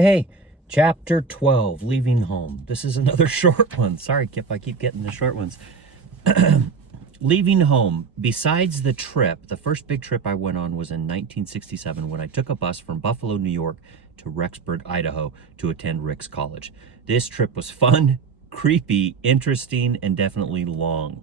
Hey, chapter 12, leaving home. This is another short one. Sorry, Kip, I keep getting the short ones. Leaving home. Besides the trip, the first big trip I went on was in 1967 when I took a bus from Buffalo, New York to Rexburg, Idaho to attend Rick's College. This trip was fun, creepy, interesting, and definitely long.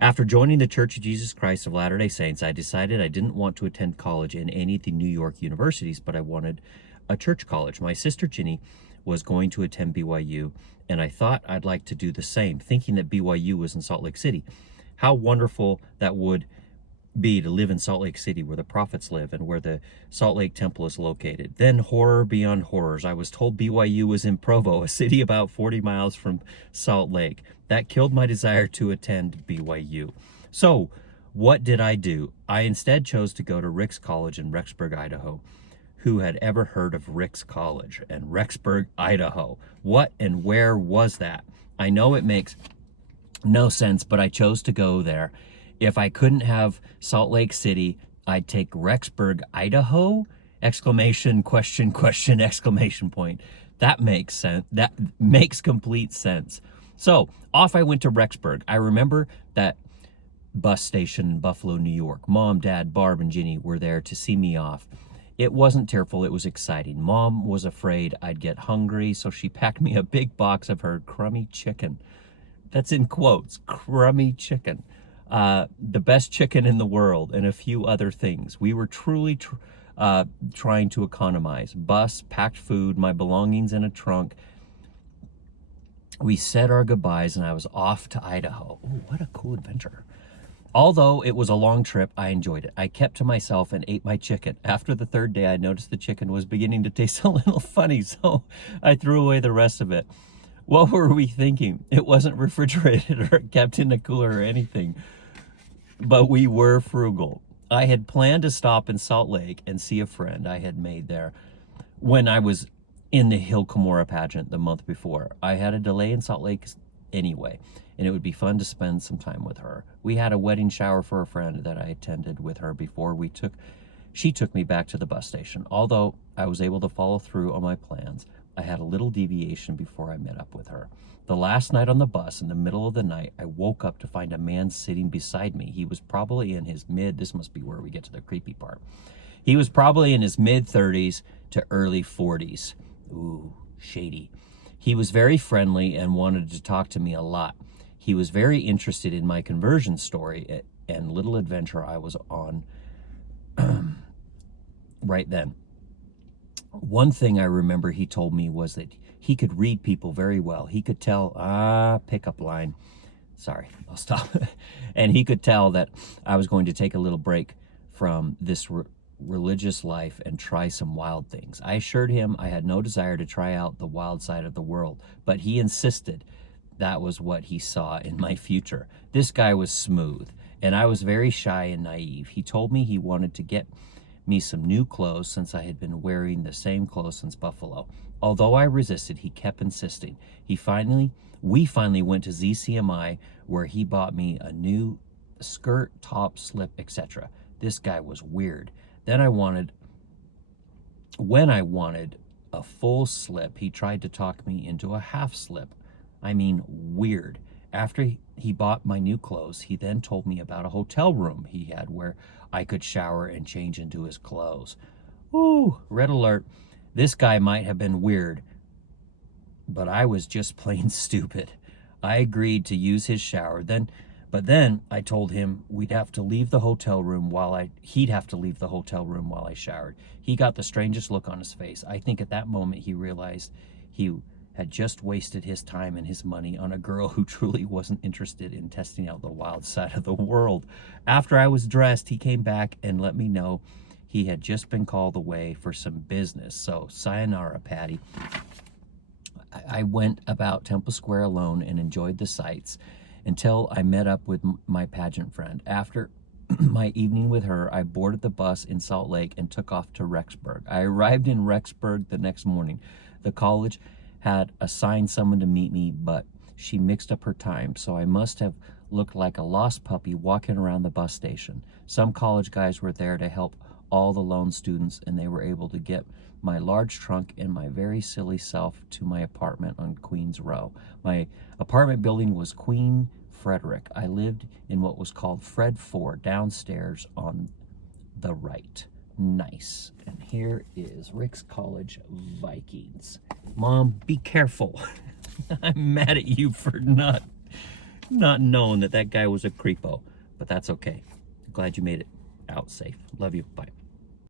After joining the Church of Jesus Christ of Latter-day Saints, I decided I didn't want to attend college in any of the New York universities, but I wanted a church college. My sister Ginny was going to attend BYU, and I thought I'd like to do the same, thinking that BYU was in Salt Lake City. How wonderful that would be to live in Salt Lake City where the prophets live and where the Salt Lake Temple is located. Then horror beyond horrors. I was told BYU was in Provo, a city about 40 miles from Salt Lake. That killed my desire to attend BYU. So what did I do? I instead chose to go to Rick's College in Rexburg, Idaho. Who had ever heard of Rick's College and Rexburg, Idaho? What and where was that? I know it makes no sense, but I chose to go there. If I couldn't have Salt Lake City, I'd take Rexburg, Idaho? Exclamation, question, exclamation point. That makes sense. That makes complete sense. So off I went to Rexburg. I remember that bus station in Buffalo, New York. Mom, Dad, Barb, and Ginny were there to see me off. It wasn't tearful, it was exciting. Mom was afraid I'd get hungry, so she packed me a big box of her crummy chicken. That's in quotes, crummy chicken. The best chicken in the world, and a few other things. We were truly trying to economize. Bus, packed food, my belongings in a trunk. We said our goodbyes, and I was off to Idaho. Ooh, what a cool adventure. Although it was a long trip, I enjoyed it. I kept to myself and ate my chicken. After the third day, I noticed the chicken was beginning to taste a little funny, so I threw away the rest of it. What were we thinking? It wasn't refrigerated or kept in a cooler or anything, but we were frugal. I had planned to stop in Salt Lake and see a friend I had made there when I was in the Hill Cumorah pageant the month before. I had a delay in Salt Lake anyway, and it would be fun to spend some time with her. We had a wedding shower for a friend that I attended with her before she took me back to the bus station. Although I was able to follow through on my plans, I had a little deviation before I met up with her. The last night on the bus, in the middle of the night, I woke up to find a man sitting beside me. He was probably in his this must be where we get to the creepy part. He was probably in his mid-30s to early 40s. Ooh, shady. He was very friendly and wanted to talk to me a lot. He was very interested in my conversion story and little adventure I was on right then. One thing I remember he told me was that he could read people very well. He could tell, pickup line. Sorry, I'll stop. And he could tell that I was going to take a little break from this religious life and try some wild things. I assured him I had no desire to try out the wild side of the world, but he insisted that was what he saw in my future. This guy was smooth, and I was very shy and naive. He told me he wanted to get me some new clothes since I had been wearing the same clothes since Buffalo. Although I resisted, he kept insisting. We finally went to ZCMI, where he bought me a new skirt, top, slip, etc. This guy was weird. When I wanted a full slip, he tried to talk me into a half slip. I mean, weird. After he bought my new clothes, he then told me about a hotel room he had where I could shower and change into his clothes. Ooh, red alert. This guy might have been weird, but I was just plain stupid. I agreed to use his shower, but then I told him he'd have to leave the hotel room while I showered. He got the strangest look on his face. I think at that moment he realized he had just wasted his time and his money on a girl who truly wasn't interested in testing out the wild side of the world. After I was dressed, he came back and let me know he had just been called away for some business. So, sayonara, Patty. I went about Temple Square alone and enjoyed the sights until I met up with my pageant friend. After my evening with her, I boarded the bus in Salt Lake and took off to Rexburg. I arrived in Rexburg the next morning. The college had assigned someone to meet me, but she mixed up her time, so I must have looked like a lost puppy walking around the bus station. Some college guys were there to help all the lone students, and they were able to get my large trunk and my very silly self to my apartment on Queens Row. My apartment building was Queen Frederick. I lived in what was called Fred 4, downstairs on the right. Nice. And here is Rick's College Vikings. Mom, be careful. I'm mad at you for not knowing that guy was a creepo, but that's okay. Glad you made it out safe. Love you. Bye.